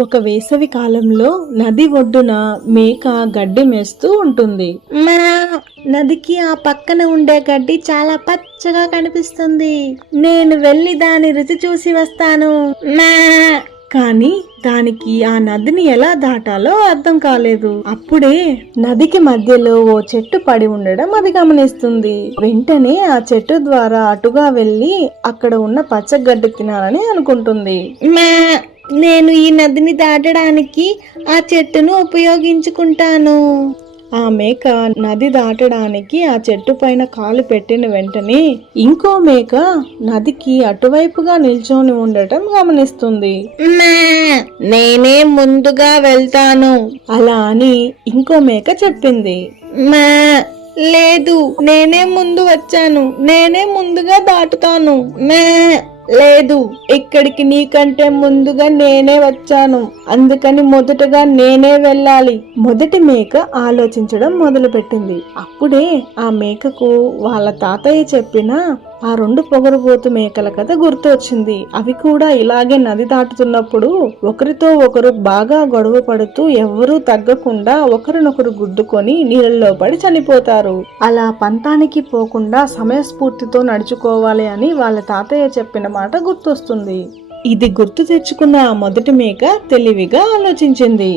ఒక వేసవి కాలంలో నది ఒడ్డున మేక గడ్డి మేస్తూ ఉంటుంది. నదికి ఆ పక్కన ఉండే గడ్డి చాలా పచ్చగా కనిపిస్తుంది. నేను వెళ్ళి దాని రుచి చూసి వస్తాను. కానీ దానికి ఆ నదిని ఎలా దాటాలో అర్థం కాలేదు. అప్పుడే నదికి మధ్యలో ఓ చెట్టు పడి ఉండడం అది గమనిస్తుంది. వెంటనే ఆ చెట్టు ద్వారా అటుగా వెళ్లి అక్కడ ఉన్న పచ్చగడ్డి తినాలని అనుకుంటుంది. నేను ఈ నదిని దాటడానికి ఆ చెట్టును ఉపయోగించుకుంటాను. ఆ మేక నది దాటడానికి ఆ చెట్టు పైన కాలు పెట్టిన వెంటనే ఇంకో మేక నదికి అటువైపుగా నిల్చొని ఉండటం గమనిస్తుంది. నేనే ముందుగా వెళ్తాను అలా అని ఇంకో మేక చెప్పింది. లేదు, నేనే ముందు వచ్చాను, నేనే ముందుగా దాటుతాను. లేదు, ఇక్కడికి నీకంటే ముందుగా నేనే వచ్చాను, అందుకని మొదటగా నేనే వెళ్ళాలి. మొదటి మేక ఆలోచించడం మొదలుపెట్టింది. అప్పుడే ఆ మేకకు వాళ్ళ తాతయ్య చెప్పిన ఆ 2 పొగరుబోతు మేకల కథ గుర్తొచ్చింది. అవి కూడా ఇలాగే నది దాటుతున్నప్పుడు ఒకరితో ఒకరు బాగా గొడవ పడుతూ ఎవ్వరూ తగ్గకుండా ఒకరినొకరు గుద్దుకొని నీళ్ళలో పడి చనిపోతారు. అలా పంతానికి పోకుండా సమయస్ఫూర్తితో నడుచుకోవాలి అని వాళ్ళ తాతయ్య చెప్పిన మాట గుర్తొస్తుంది. ఇది గుర్తు తెచ్చుకున్న ఆ మొదటి మేక తెలివిగా ఆలోచించింది.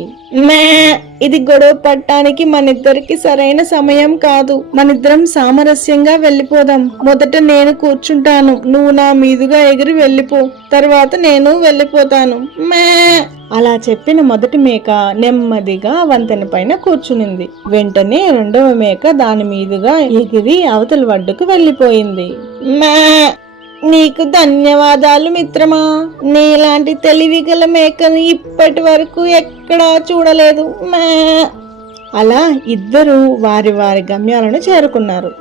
ఇది గొడవ పడటానికి మనిద్దరికి సరైన సమయం కాదు. మనిద్దరం సామరస్యంగా వెళ్ళిపోదాం. మొదట నేను కూర్చుంటాను, నువ్వు నా మీదుగా ఎగిరి వెళ్ళిపో, తర్వాత నేను వెళ్ళిపోతాను. అలా చెప్పిన మొదటి మేక నెమ్మదిగా వంతెన పైన కూర్చునింది. వెంటనే రెండవ మేక దాని మీదుగా ఎగిరి అవతల ఒడ్డుకు వెళ్ళిపోయింది. నీకు ధన్యవాదాలు మిత్రమా, నీలాంటి తెలివిగల మేకను ఇప్పటి వరకు ఎక్కడా చూడలేదు. అలా ఇద్దరు వారి వారి గమ్యాలను చేరుకున్నారు.